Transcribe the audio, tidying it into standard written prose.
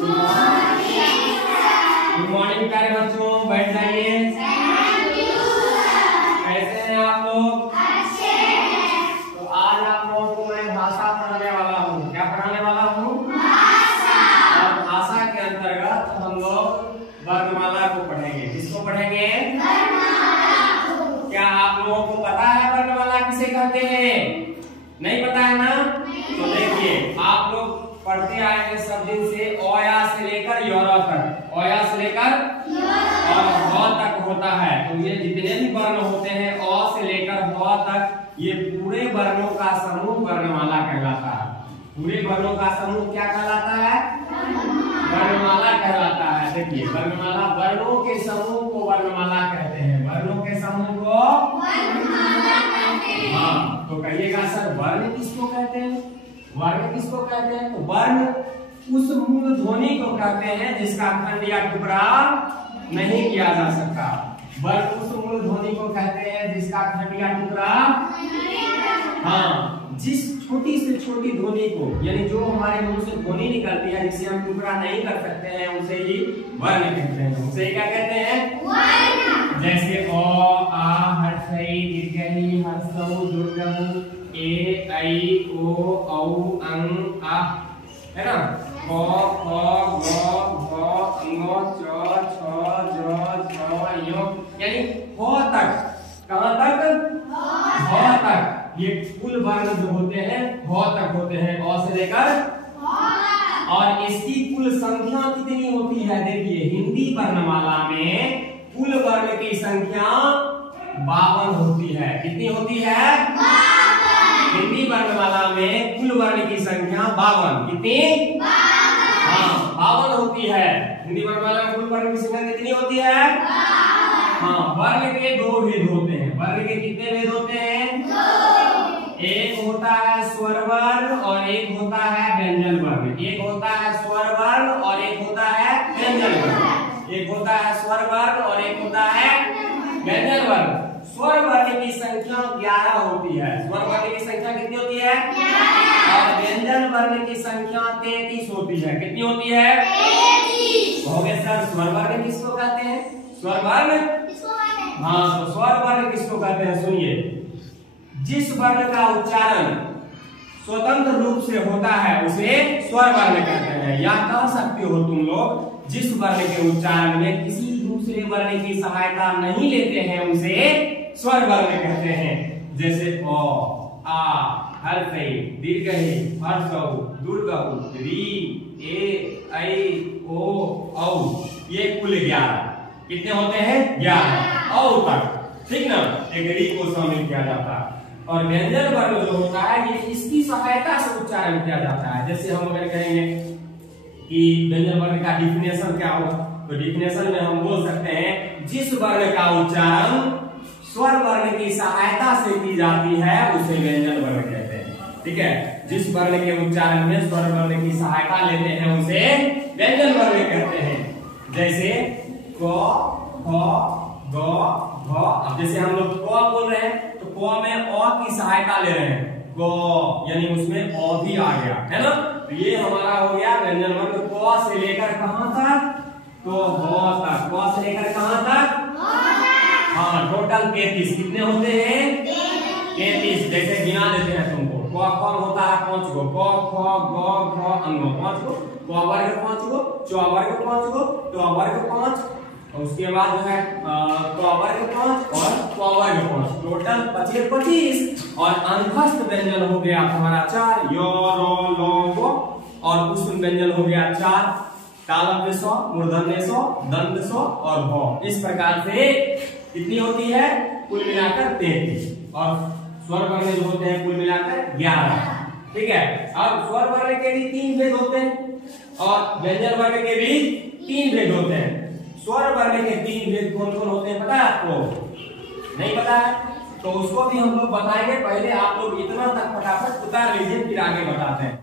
Good morning प्यारे बच्चों, बैठ जाइए। कैसे हैं आप लोग? अच्छे हैं। तो आज आप लोगों को मैं भाषा पढ़ाने वाला हूँ। क्या पढ़ाने वाला हूँ? भाषा। और भाषा के अंतर्गत हम लोग वर्णमाला को पढ़ेंगे। किसको पढ़ेंगे? वर्णमाला को। क्या आप लोगों को पता है वर्णमाला किसे कहते हैं? नहीं पता है ना? तो देखिए, आप लोग पढ़ते आए हैं सब दिन से ओया से लेकर योरा तक, ओया से लेकर और ह तक होता है। तो ये जितने भी वर्ण होते हैं अ से लेकर ह तक, ये पूरे वर्णों का समूह वर्णमाला कहलाता है। पूरे वर्णों का समूह क्या कहलाता है? वर्णमाला कहलाता है। देखिए, वर्णमाला, वर्णों के समूह को वर्णमाला कहते हैं। वर्णों के समूह को वर्णमाला कहते हैं। हाँ, तो कहिएगा सर वर्ण किसको कहते हैं? वर्ण किसको कहते हैं? तो वर्ण उस मूल ध्वनि को कहते हैं जिसका खंड या टुकड़ा नहीं किया जा सकता। वर्ण उस मूल ध्वनि को कहते हैं जिसका खंड या टुकड़ा, हाँ, जिस छोटी से छोटी ध्वनि को, यानी जो हमारे मुंह से ध्वनि निकलती है जिसे हम टुकड़ा नहीं कर सकते हैं, उसे ही वर्ण कहते हैं। उसे क्या कहते हैं? वर्ण। जैसे अ, आ, हर्षई, दीर्घई, हर्षौ, दुर्गम, ए, ऐ, ओ, औ, अं, आ, है ना? क, ख, ग, घ, अंग, च, छ, ज, झ, य, यानी ह तक। कहां तक? ह तक। ये कुल वर्ण जो होते हैं ह तक होते हैं, अ से लेकर। और इसकी कुल संख्या कितनी होती है? देखिए, हिंदी वर्णमाला में कुल वर्ण की संख्या 52 होती है। कितनी होती है? हिंदी वर्णमाला में कुल वर्ण की संख्या 52। कितनी? 52। हाँ, 52 होती है। हिंदी वर्णमाला में कुल वर्ण की संख्या कितनी होती है? 52। हाँ, वर्ण के 2 भेद होते हैं। वर्ण के कितने भेद होते हैं? 2। एक होता है स्वर वर्ण और एक होता है व्यंजन वर्ण। एक होता है स्वर वर्ण और एक होता है व्यंजन वर्ण। एक होता है स्वर वर्ण और एक होता है व्यंजन वर्ण। स्वर वर्ण की संख्या 11 होती है। स्वर वर्ण की संख्या कितनी होती है? 11। और व्यंजन वर्ण की संख्या 33 होती है। कितनी होती है? 33। हो गए सर, स्वर वर्ण किसको कहते हैं? स्वर वर्ण किसको कहते हैं? हाँ, तो स्वर वर्ण किसको कहते हैं? सुनिए, जिस वर्ण का उच्चारण स्वतंत्र रूप से होता है उसे स्वर वर्ण कहते हैं। या कह सकते हो तुम लोग, जिस वर्ण के उच्चारण में किसी दूसरे वर्ण की सहायता नहीं लेते हैं उसे स्वर वर्ण कहते हैं। जैसे अ, आ, हर्षई, दीर्घई, हर्षौ, दुर्गौ, री, ए, ऐ, ओ, औ, ये कुल 11। कितने होते हैं? 11 औ तक, ठीक ना? एक री को शामिल किया जाता है। और व्यंजन वर्ण जो होता है ये इसकी सहायता से उच्चारण किया जाता है। जैसे हम अगर कहेंगे कि व्यंजन वर्ण का डिफिनेशन क्या हो, तो डिफिनेशन में हम बोल सकते हैं जिस वर्ण का उच्चारण स्वर वर्ण की सहायता से की जाती है उसे व्यंजन वर्ण कहते हैं। ठीक है, जिस वर्ण के उच्चारण में स्वर वर्ण की सहायता लेते हैं उसे व्यंजन वर्ण कहते हैं। जैसे क, ख, ग, घ। अब जैसे हम लोग क बोल रहे हैं तो क में अ की सहायता ले रहे हैं, ग, यानी उसमें अ भी आ गया, है ना? तो ये हमारा हो गया व्यंजन वर्ण। क से लेकर कहां तक? तो ह तक। क से लेकर कहां तक? हाँ, टोटल 33। कितने होते हैं? 33। जैसे गिना देते हैं तुमको, क ख होता है 5 गो, क, ख, ग, घ, अंग 5 गो, क वर्ग 5 गो, च वर्ग 5 गो, ट वर्ग 5, और उसके बाद जो है क वर्ग 5 और क वर्ग 5, टोटल 25। और अंतस्थ व्यंजन हो गया हमारा 4, य, र, ल, व, और पुष्प व्यंजन हो गया 4, तालव्य स, मूर्धन्य स, दंत स और भ। इस प्रकार से कितनी होती है? कुल मिलाकर 33। और स्वर वर्ण जो होते हैं कुल मिलाकर 11। ठीक है, अब स्वर वर्ण के भी 3 भेद होते हैं और व्यंजन वर्ण के भी 3 भेद होते हैं। स्वर वर्ण के 3 भेद कौन कौन होते हैं पता है आपको? नहीं पता है? तो उसको भी हम लोग बताएंगे। पहले आप लोग इतना तक फटाफट उतार लीजिए, फिर आगे बताते हैं।